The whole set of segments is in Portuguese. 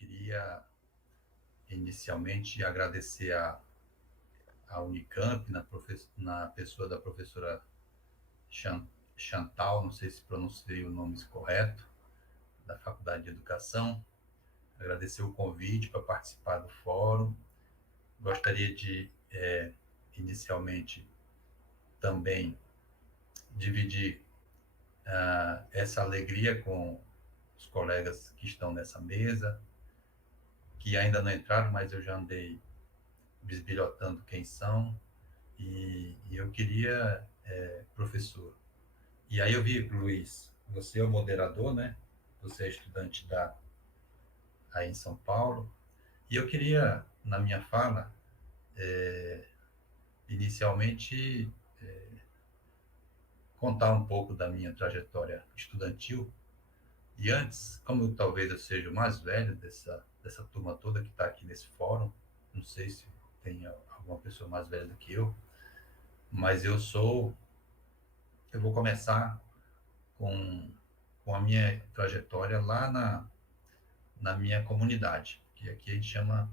queria inicialmente agradecer a Unicamp, na pessoa da professora Chan- Chantal, não sei se pronunciei o nome correto, da Faculdade de Educação. Agradecer o convite para participar do fórum. Gostaria de, inicialmente, também dividir essa alegria com os colegas que estão nessa mesa, que ainda não entraram, mas eu já andei bisbilhotando quem são. E eu queria, professor, e aí eu vi, Luiz, você é o moderador, né? Você é estudante aí em São Paulo. E eu queria, na minha fala, inicialmente, contar um pouco da minha trajetória estudantil. E antes, como talvez eu seja o mais velho dessa turma toda que está aqui nesse fórum, não sei se tem alguma pessoa mais velha do que eu, mas eu vou começar com, com a minha trajetória lá na minha comunidade, que aqui a gente chama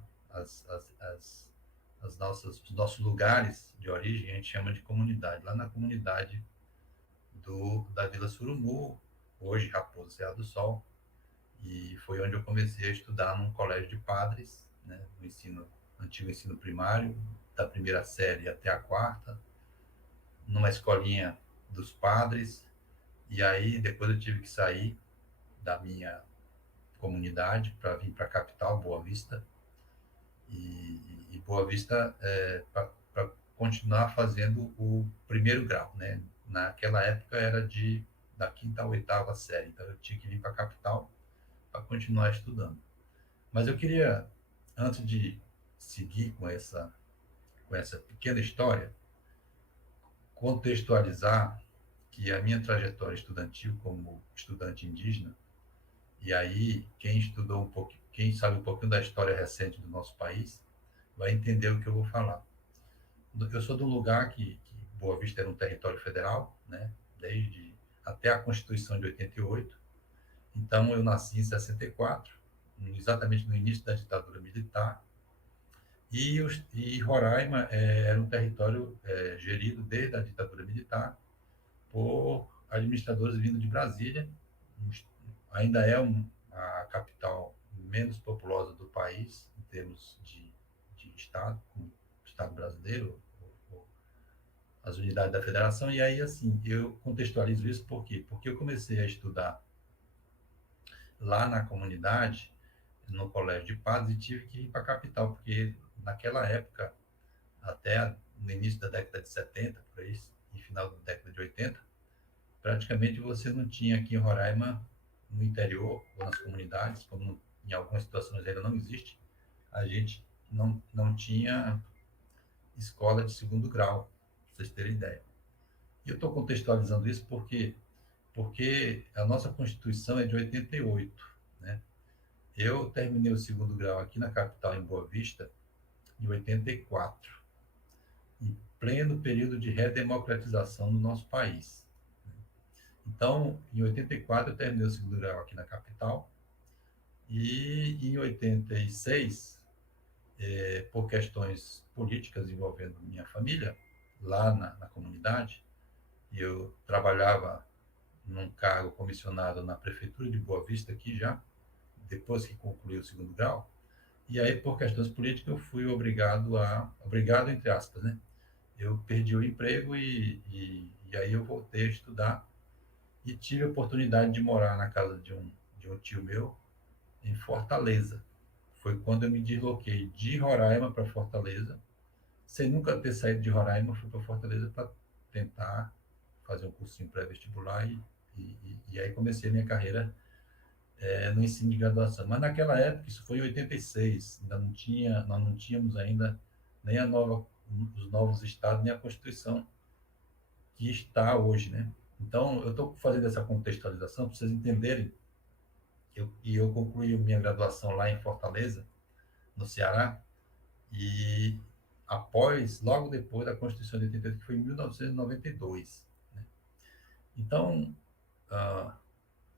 os nossos lugares de origem, a gente chama de comunidade. Lá na comunidade da Vila Surumu, hoje Raposo Serra do Sol, e foi onde eu comecei a estudar num colégio de padres, né, no antigo ensino primário, da primeira série até a quarta, numa escolinha dos padres, e aí depois eu tive que sair da minha comunidade para vir para a capital, Boa Vista, e Boa Vista para continuar fazendo o primeiro grau, né? Naquela época era da quinta à oitava série, então eu tinha que vir para a capital para continuar estudando. Mas eu queria, antes de seguir com essa pequena história, contextualizar que a minha trajetória estudantil como estudante indígena, e aí quem estudou um pouco, quem sabe um pouquinho da história recente do nosso país, vai entender o que eu vou falar. Eu sou de um lugar que Boa Vista era um território federal, né? Desde até a Constituição de 88. Então eu nasci em 64, exatamente no início da ditadura militar. E Roraima era um território gerido desde a ditadura militar por administradores vindo de Brasília. Ainda é a capital menos populosa do país em termos de estado, como estado brasileiro, as unidades da federação. E aí, assim, eu contextualizo isso por quê? Porque eu comecei a estudar lá na comunidade, no colégio de padres, e tive que ir para a capital, porque naquela época, até no início da década de 70, por aí, e final da década de 80, praticamente você não tinha aqui em Roraima, no interior ou nas comunidades, como em algumas situações ainda não existe, a gente não tinha escola de segundo grau, para vocês terem ideia. E eu estou contextualizando isso porque a nossa Constituição é de 88, né? Eu terminei o segundo grau aqui na capital, em Boa Vista, em 84, em pleno período de redemocratização no nosso país. Então, em 84, eu terminei o segundo grau aqui na capital, e em 86, por questões políticas envolvendo minha família, lá na comunidade, e eu trabalhava num cargo comissionado na prefeitura de Boa Vista aqui já, depois que concluí o segundo grau, e aí por questões políticas eu fui obrigado entre aspas, né? Eu perdi o emprego e aí eu voltei a estudar e tive a oportunidade de morar na casa de um tio meu em Fortaleza. Foi quando eu me desloquei de Roraima para Fortaleza, sem nunca ter saído de Roraima, fui para Fortaleza para tentar fazer um cursinho pré-vestibular e aí comecei a minha carreira no ensino de graduação. Mas naquela época, isso foi em 86, nós não tínhamos ainda nem os novos estados, nem a Constituição que está hoje, né? Então, eu estou fazendo essa contextualização para vocês entenderem. Eu concluí minha graduação lá em Fortaleza, no Ceará, e logo depois da Constituição de 88, que foi em 1992. Né? Então,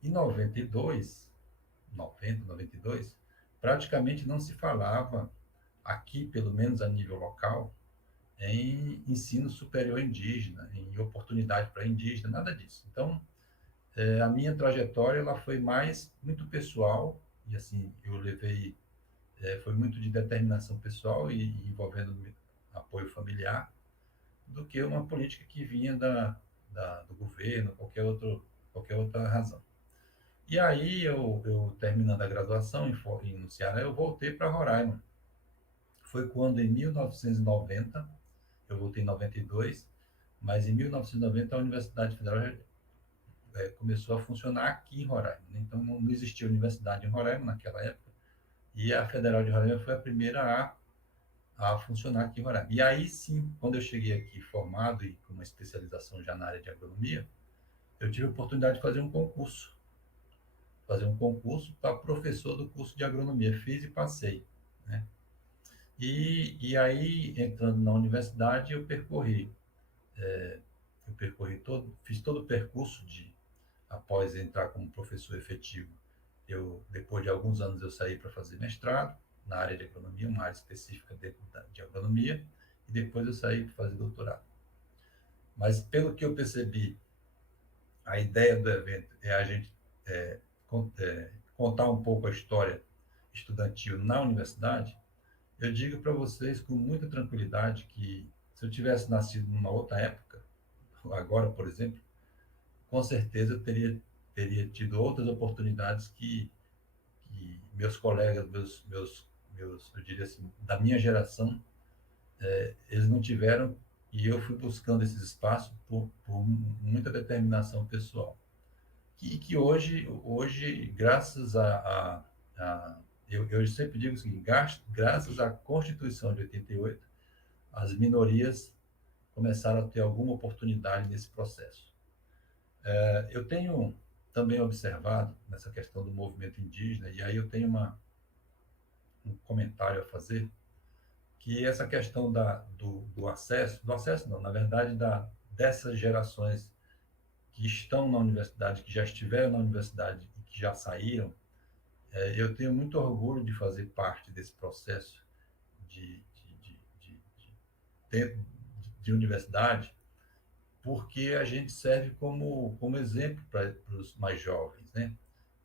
em 92, 90, 92, praticamente não se falava, aqui, pelo menos a nível local, em ensino superior indígena, em oportunidade para indígena, nada disso. Então, a minha trajetória ela foi mais muito pessoal, e assim, eu levei, foi muito de determinação pessoal e envolvendo apoio familiar, do que uma política que vinha do governo, qualquer outra razão. E aí, eu terminando a graduação no Ceará, eu voltei para Roraima. Foi quando, em 1990, eu voltei em 92, mas em 1990 a Universidade Federal começou a funcionar aqui em Roraima, né? Então, não existia universidade em Roraima naquela época, e a Federal de Roraima foi a primeira a funcionar aqui em Roraima. E aí sim, quando eu cheguei aqui formado e com uma especialização já na área de agronomia, eu tive a oportunidade de fazer um concurso para professor do curso de agronomia. Fiz e passei, né? E aí, entrando na universidade, eu percorri todo, fiz todo o percurso após entrar como professor efetivo. Depois de alguns anos, eu saí para fazer mestrado na área de agronomia, uma área específica de agronomia, e depois eu saí para fazer doutorado. Mas, pelo que eu percebi, a ideia do evento é a gente é, contar um pouco a história estudantil na universidade. Eu digo para vocês com muita tranquilidade que, se eu tivesse nascido numa outra época, agora, por exemplo, com certeza eu teria tido outras oportunidades que meus colegas, eu diria assim, da minha geração, eles não tiveram, e eu fui buscando esses espaços por muita determinação pessoal. Que hoje, graças eu sempre digo o seguinte, graças à Constituição de 88, as minorias começaram a ter alguma oportunidade nesse processo. Eu tenho também observado nessa questão do movimento indígena, e aí eu tenho um comentário a fazer, que essa questão do acesso não, na verdade, dessas gerações que estão na universidade, que já estiveram na universidade e que já saíram, eu tenho muito orgulho de fazer parte desse processo de, de, de universidade, porque a gente serve como exemplo para os mais jovens, né?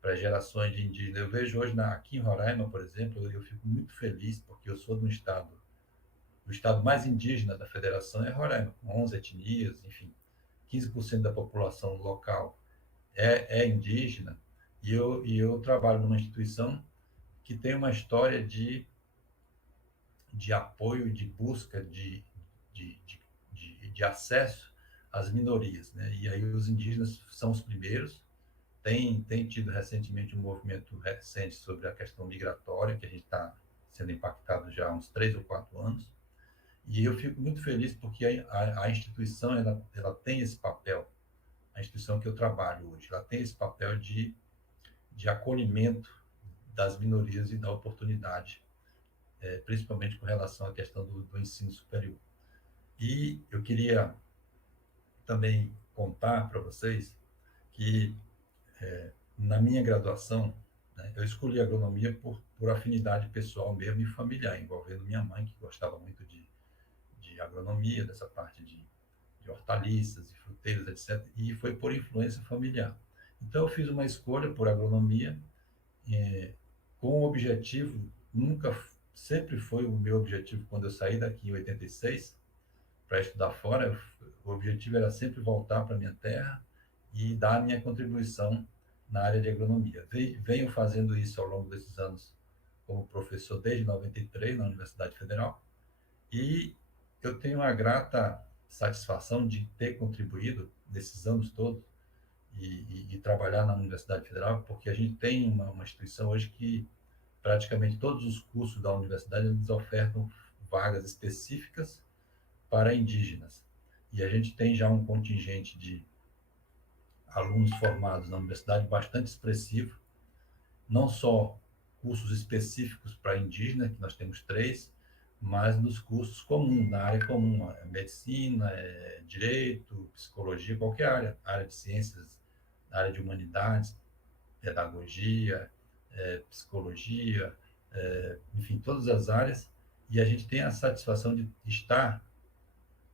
Para gerações de indígenas. Eu vejo hoje aqui em Roraima, por exemplo, eu fico muito feliz, porque eu sou de um estado, o estado mais indígena da federação é Roraima, com 11 etnias, enfim, 15% da população local é indígena, e eu trabalho numa instituição que tem uma história de apoio, de busca de, de, de acesso às minorias, né? E aí os indígenas são os primeiros. Tem tido recentemente um movimento recente sobre a questão migratória, que a gente está sendo impactado já há uns 3 ou 4 anos. E eu fico muito feliz porque a instituição ela tem esse papel, a instituição que eu trabalho hoje, ela tem esse papel de acolhimento das minorias e da oportunidade, principalmente com relação à questão do ensino superior. E eu queria também contar para vocês que, na minha graduação, né, eu escolhi agronomia por afinidade pessoal mesmo e familiar, envolvendo minha mãe, que gostava muito de agronomia, dessa parte de hortaliças e fruteiras, etc. E foi por influência familiar. Então, eu fiz uma escolha por agronomia, com o objetivo, sempre foi o meu objetivo quando eu saí daqui em 86, para estudar fora, o objetivo era sempre voltar para a minha terra e dar a minha contribuição na área de agronomia. Venho fazendo isso ao longo desses anos como professor desde 93 na Universidade Federal, e eu tenho a grata satisfação de ter contribuído nesses anos todos e trabalhar na Universidade Federal, porque a gente tem uma instituição hoje que praticamente todos os cursos da universidade eles ofertam vagas específicas para indígenas. E a gente tem já um contingente de alunos formados na universidade bastante expressivo, não só cursos específicos para indígena, que nós temos 3, mas nos cursos comuns, na área comum, medicina, direito, psicologia, qualquer área de ciências, área de humanidades, pedagogia, psicologia, enfim, todas as áreas, e a gente tem a satisfação de estar,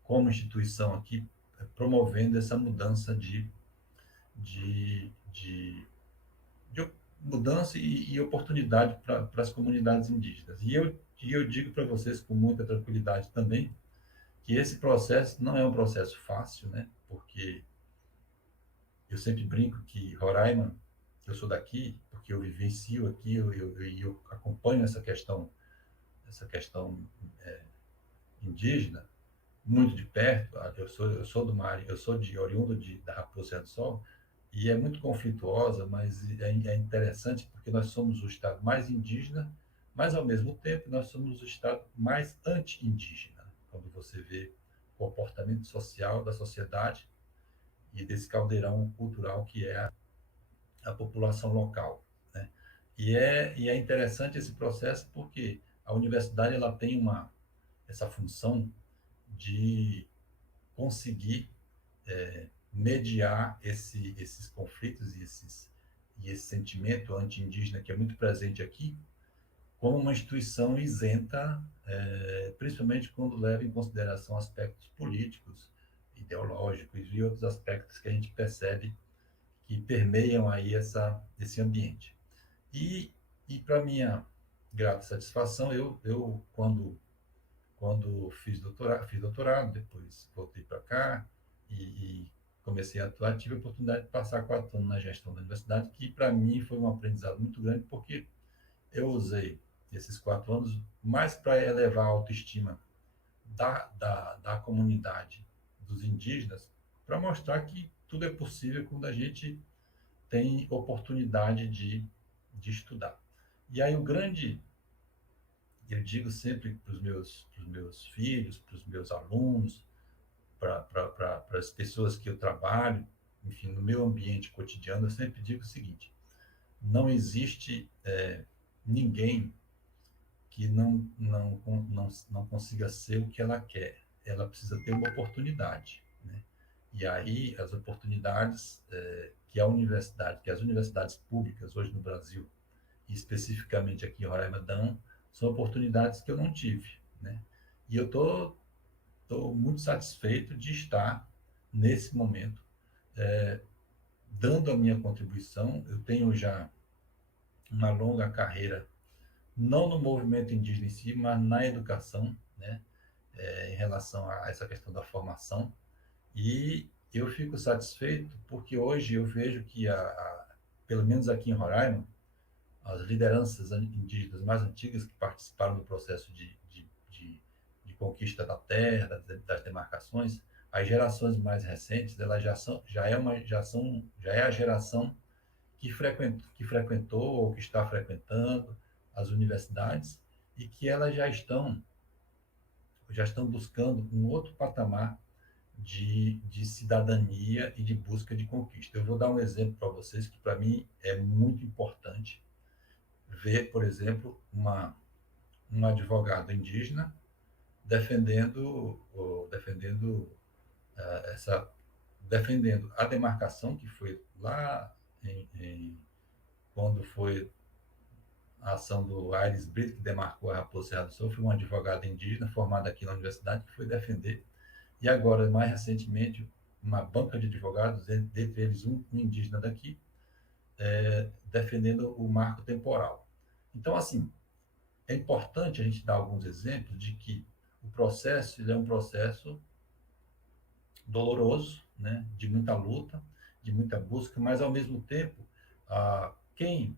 como instituição aqui, promovendo essa mudança de, de, de mudança e oportunidade para as comunidades indígenas. E eu digo para vocês com muita tranquilidade também que esse processo não é um processo fácil, né? Porque eu sempre brinco que Roraima, eu sou daqui, porque eu vivencio aqui, eu acompanho essa questão indígena muito de perto. Eu sou do mar, eu sou de oriundo da Raposa Serra do Sol, e é muito conflituosa, mas é interessante porque nós somos o estado mais indígena, mas ao mesmo tempo nós somos o estado mais anti-indígena. Quando você vê o comportamento social da sociedade e desse caldeirão cultural que é a população local, né? E é interessante esse processo porque a universidade ela tem essa função de conseguir mediar esses conflitos e esse sentimento anti-indígena que é muito presente aqui, como uma instituição isenta, principalmente quando leva em consideração aspectos políticos, ideológicos e outros aspectos que a gente percebe que permeiam aí esse ambiente. E, e para minha grata satisfação, eu quando fiz doutorado, depois voltei para cá e comecei a atuar, tive a oportunidade de passar 4 anos na gestão da universidade, que para mim foi um aprendizado muito grande, porque eu usei esses 4 anos mais para elevar a autoestima da comunidade dos indígenas, para mostrar que tudo é possível quando a gente tem oportunidade de estudar. E aí eu digo sempre para os meus filhos, para os meus alunos, para as pessoas que eu trabalho, enfim, no meu ambiente cotidiano, eu sempre digo o seguinte: não existe ninguém que não consiga ser o que ela quer. Ela precisa ter uma oportunidade, né? E aí as oportunidades que as universidades públicas hoje no Brasil, e especificamente aqui em Roraima, dão, são oportunidades que eu não tive, né? E eu estou muito satisfeito de estar nesse momento dando a minha contribuição. Eu tenho já uma longa carreira, não no movimento indígena em si, mas na educação, né? Em relação a essa questão da formação. E eu fico satisfeito porque hoje eu vejo que, pelo menos aqui em Roraima, as lideranças indígenas mais antigas que participaram do processo de conquista da terra, das demarcações, as gerações mais recentes, elas já é a geração que frequentou ou que está frequentando as universidades, e que elas já estão buscando um outro patamar de cidadania e de busca de conquista. Eu vou dar um exemplo para vocês que para mim é muito importante ver, por exemplo, um advogado indígena essa defendendo a demarcação que foi lá quando foi a ação do Aires Brito, que demarcou a Raposa Serra do Sul. Foi um advogado indígena formado aqui na universidade que foi defender. E agora, mais recentemente, uma banca de advogados, dentre eles um indígena daqui, defendendo o marco temporal. Então, assim, é importante a gente dar alguns exemplos de que o processo ele é um processo doloroso, né, de muita luta, de muita busca, mas, ao mesmo tempo, quem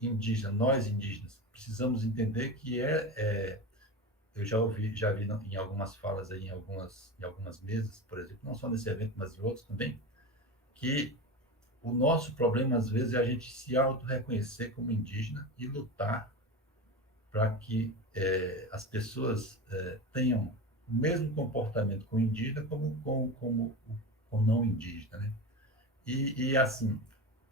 indígena, nós indígenas, precisamos entender que eu já vi em algumas falas aí, em algumas mesas, por exemplo, não só nesse evento, mas em outros também, que o nosso problema, às vezes, é a gente se auto-reconhecer como indígena e lutar para que as pessoas tenham o mesmo comportamento com o indígena como com o não indígena, né? E assim,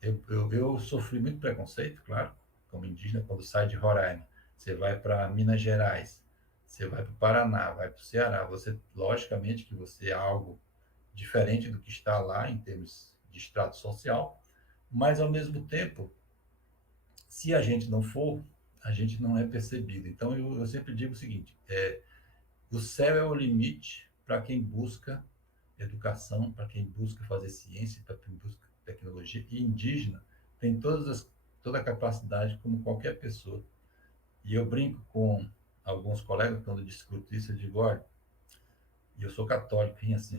eu sofri muito preconceito, claro, como indígena, quando sai de Roraima. Você vai para Minas Gerais, você vai para o Paraná, vai para o Ceará. Logicamente que você é algo diferente do que está lá em termos de extrato social, mas, ao mesmo tempo, se a gente não for a gente não é percebido. Então, eu sempre digo o seguinte: o céu é o limite para quem busca educação, para quem busca fazer ciência, para quem busca tecnologia. E indígena tem toda a capacidade, como qualquer pessoa. E eu brinco com alguns colegas quando eu discuto isso, eu digo: olha, eu sou católico, hein, assim,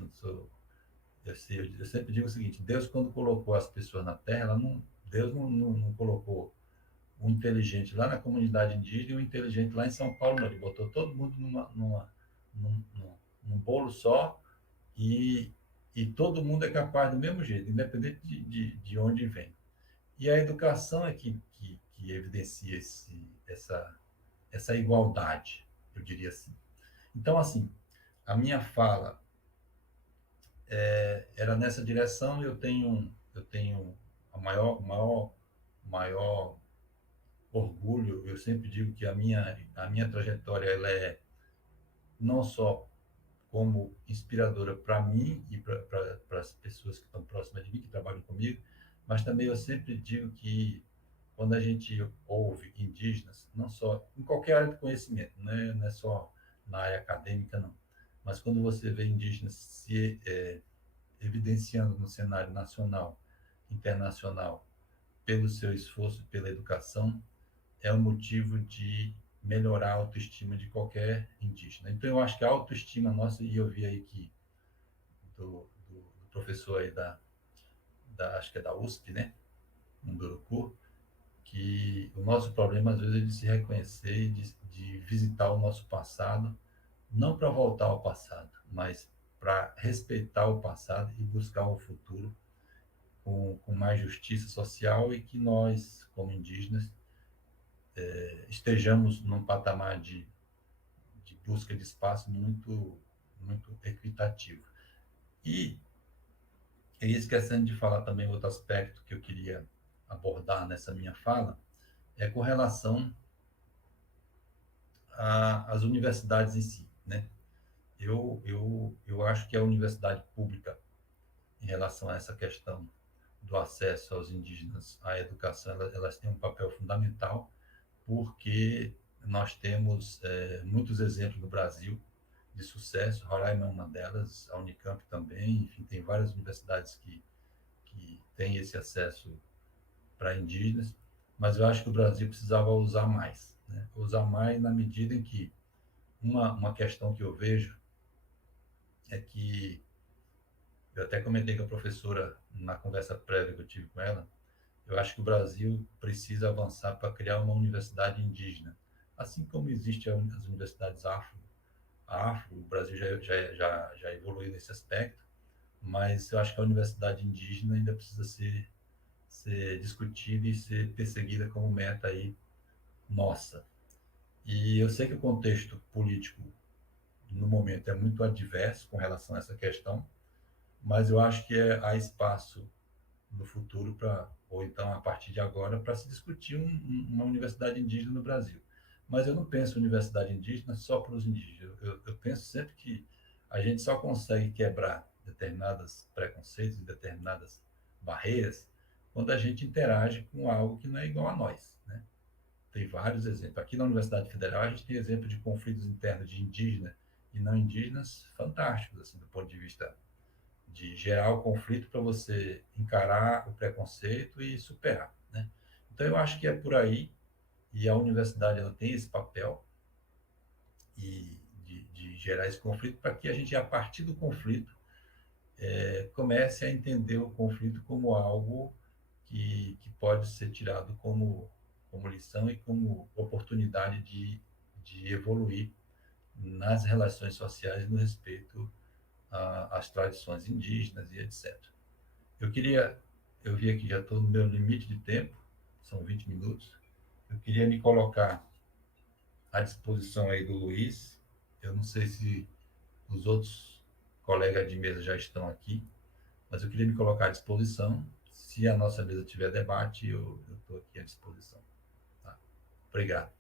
eu sempre digo o seguinte: Deus, quando colocou as pessoas na Terra, Deus não colocou o inteligente lá na comunidade indígena e o inteligente lá em São Paulo, não. Ele botou todo mundo num bolo só e, e todo mundo é capaz do mesmo jeito, independente de onde vem. E a educação é que evidencia essa igualdade, eu diria assim. Então, assim, a minha fala era nessa direção. Eu tenho o maior orgulho. Eu sempre digo que a minha trajetória ela é não só como inspiradora para mim e para as pessoas que estão próximas de mim, que trabalham comigo, mas também eu sempre digo que quando a gente ouve indígenas, não só em qualquer área de conhecimento, não é só na área acadêmica, não, mas quando você vê indígenas se evidenciando no cenário nacional, internacional, pelo seu esforço, pela educação, é um motivo de melhorar a autoestima de qualquer indígena. Então, eu acho que a autoestima nossa, e eu vi aí que do professor aí acho que é da USP, né, no Munduruku, que o nosso problema, às vezes, é de se reconhecer e de visitar o nosso passado, não para voltar ao passado, mas para respeitar o passado e buscar um futuro com mais justiça social, e que nós, como indígenas, estejamos num patamar de busca de espaço muito, muito equitativo. E esquecendo de falar também outro aspecto que eu queria abordar nessa minha fala, é com relação às universidades em si, né? Eu acho que a universidade pública, em relação a essa questão do acesso aos indígenas à educação, elas têm um papel fundamental, porque nós temos muitos exemplos no Brasil de sucesso. Roraima é uma delas, a Unicamp também, enfim, tem várias universidades que têm esse acesso para indígenas, mas eu acho que o Brasil precisava usar mais, né? Usar mais na medida em que uma questão que eu vejo é que, eu até comentei com a professora na conversa prévia que eu tive com ela, eu acho que o Brasil precisa avançar para criar uma universidade indígena, assim como existe as universidades afro. O Brasil já evoluiu nesse aspecto, mas eu acho que a universidade indígena ainda precisa ser discutida e ser perseguida como meta aí nossa. E eu sei que o contexto político no momento é muito adverso com relação a essa questão, mas eu acho que há espaço no futuro para, ou então a partir de agora, para se discutir uma universidade indígena no Brasil. Mas eu não penso universidade indígena só para os indígenas. Eu penso sempre que a gente só consegue quebrar determinados preconceitos e determinadas barreiras quando a gente interage com algo que não é igual a nós, né? Tem vários exemplos. Aqui na Universidade Federal, a gente tem exemplos de conflitos internos de indígenas e não indígenas fantásticos, assim, do ponto de vista de gerar o conflito para você encarar o preconceito e superar, né? Então, eu acho que é por aí, e a universidade ela tem esse papel de gerar esse conflito, para que a gente, a partir do conflito, comece a entender o conflito como algo que pode ser tirado como lição e como oportunidade de evoluir nas relações sociais no respeito às tradições indígenas e etc. Eu queria, eu vi que já estou no meu limite de tempo, são 20 minutos. Eu queria me colocar à disposição aí do Luiz. Eu não sei se os outros colegas de mesa já estão aqui, mas eu queria me colocar à disposição. Se a nossa mesa tiver debate, eu estou aqui à disposição. Tá? Obrigado.